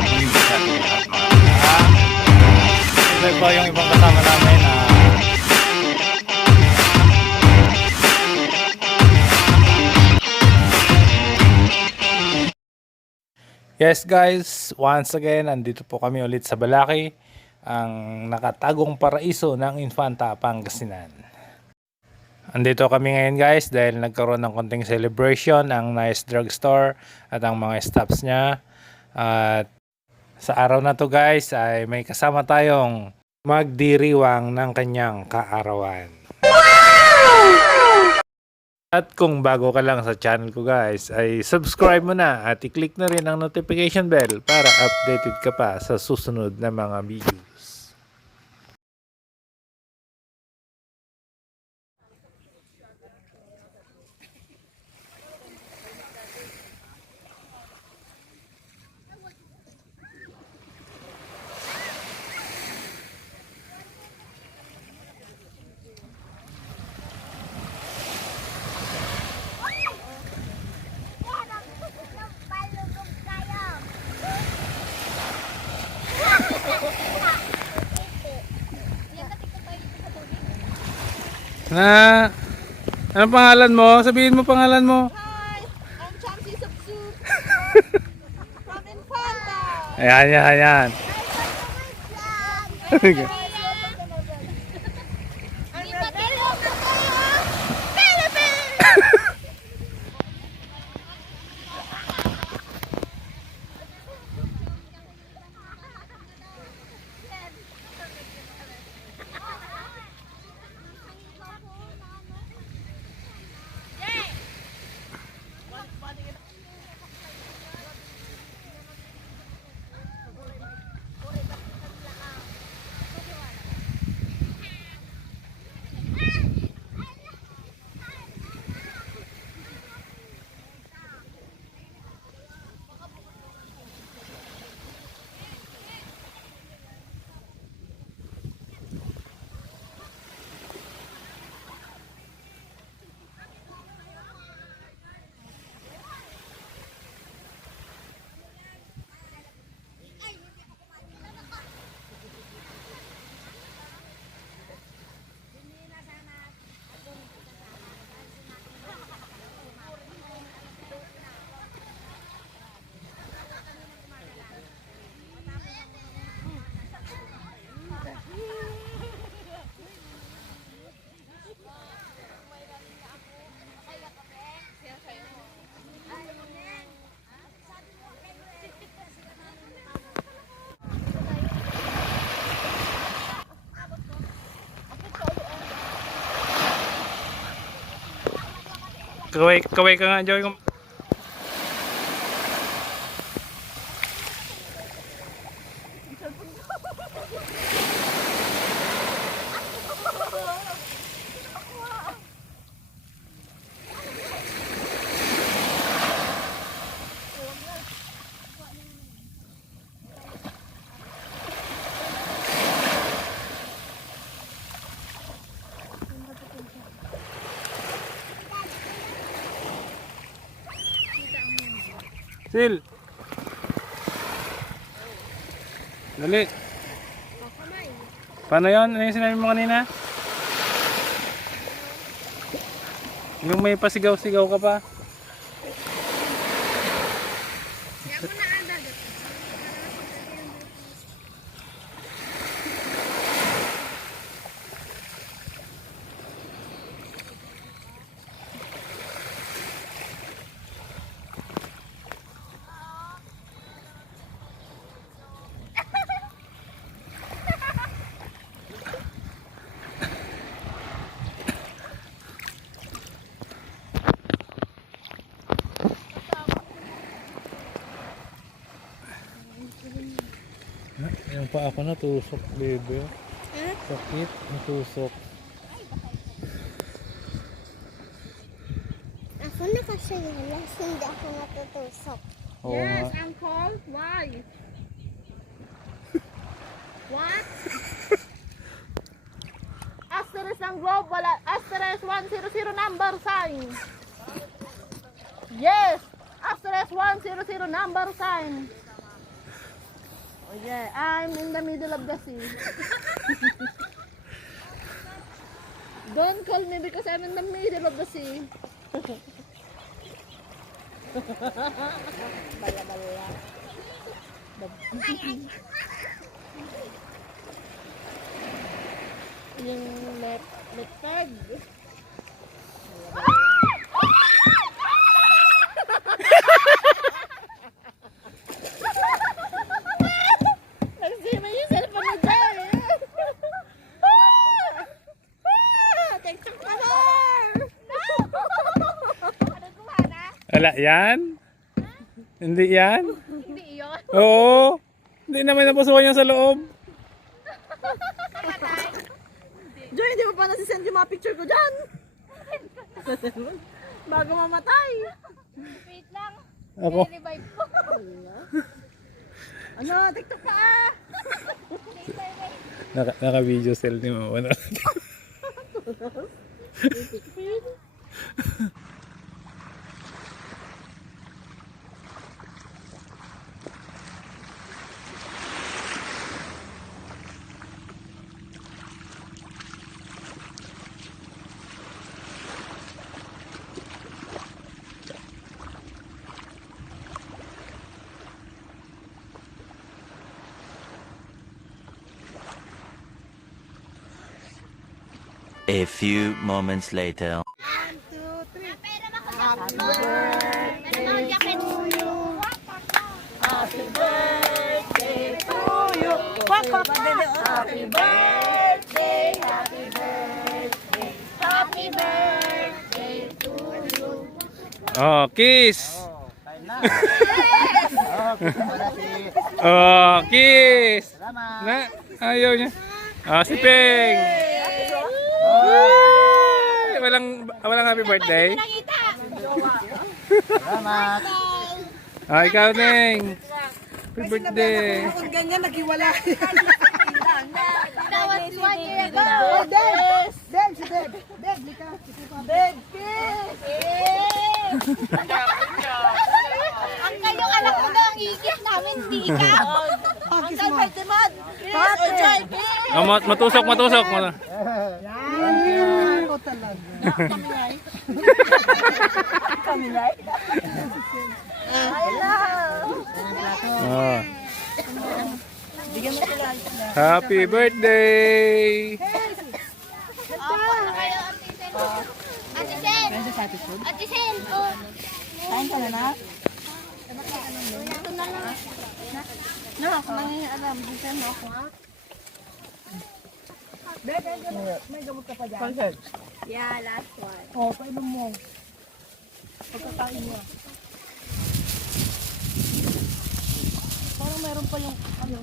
Good sa ating lahat mga ito po yung ibang kasama namin. Yes guys, once again, andito po kami ulit sa Balaki, ang nakatagong paraiso ng Infanta, Pangasinan. Andito kami ngayon guys dahil nagkaroon ng konting celebration ang NIAHS Drugstore at ang mga staffs niya. At sa araw na to guys ay may kasama tayong magdiriwang ng kanyang kaarawan. At kung bago ka lang sa channel ko guys, ay subscribe mo na at i-click na rin ang notification bell para updated ka pa sa susunod na mga videos. Ano pangalan mo? Sabihin mo pangalan mo. Hi, I'm francisM from Infanta. Ayan. Kaway ka nga, Joy. Sil. Dali. Paano yun? Ano yung sinabi mo kanina? Yung may pasigaw-sigaw ka pa. Yung pa ako natusok, bebe. Sakit, natusok. Ako na kasi yes, hindi ako natutusok. Oo Yes, nga. Uncle. Why? What? Asterisk ng globe, wala. Asterisk 100 number sign. Yes. Asterisk 100 number sign. Okay, I'm in the middle of the sea. Don't call me because I'm in the middle of the sea. Bala. Yung left peg. Nagsima yung cellphone na dyan. Take some color. Ano kumana? Wala yan? Hindi yan? Hindi yun. Oo. Hindi naman napasukan yan sa loob. Joy, hindi mo pa nasisend yung mga picture ko dyan. Bago mamatay. Wait lang. Ako. Revive ko. Ano, TikTok pa ah. Naka-video cell ni Mama. A few moments later. Happy birthday to you. Happy birthday to you. Happy birthday, happy birthday, happy birthday to you. Oh, kiss! Oh, kiss! Na, ayaw niya. Oh, si Peng! Yay! Walang happy birthday? Salamat. Ah, ikaw, Neng. Happy birthday. Kung ganyan, naghiwala. That was 1 year ago. Deb! Deb, si Deb. Deb, lika. Deb, kiss! Ang yung anak ko na ang higit namin, hindi ikaw. Ang kalpaltimad. Kiss o joy, kiss! Oh, matusok. Yan. Ako talaga. Kamilay? Hello! Oh. Bigyan mo sila. Happy birthday! Ano kayo, Ate Sen? Ate Sen, oh. Kain ka na na? Ito na lang. No, ako lang yung alam. Bisa mo ako ha? Dek, may gamot ka pa dyan? Yeah, last one. Oo, painom mo. Pagkakain mo. Parang meron pa yung ano.